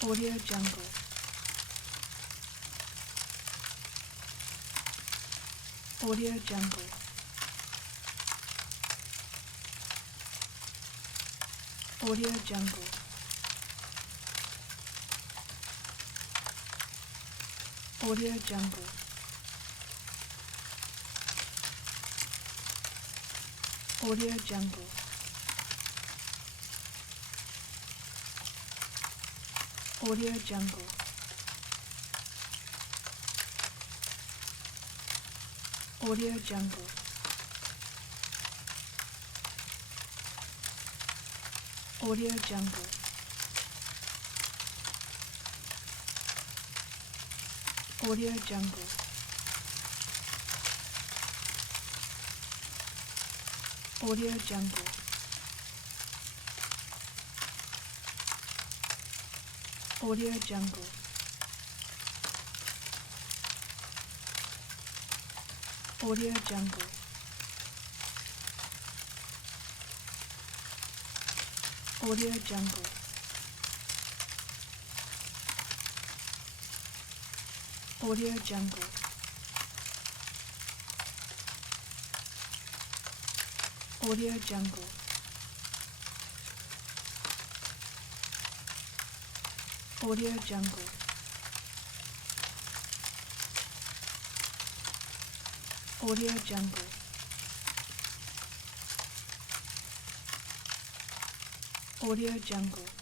Audio Jungle. Audio Jungle. Audio Jungle. Audio Jungle. Audio Jungle. Audio Jungle. Audio Jungle. Audio Jungle. Audio Jungle. Audio Jungle. Audio Jungle. Audio Jungle. Audio Jungle. Audio Jungle. Audio Jungle. Audio Jungle. Audio Jungle. Audio Jungle.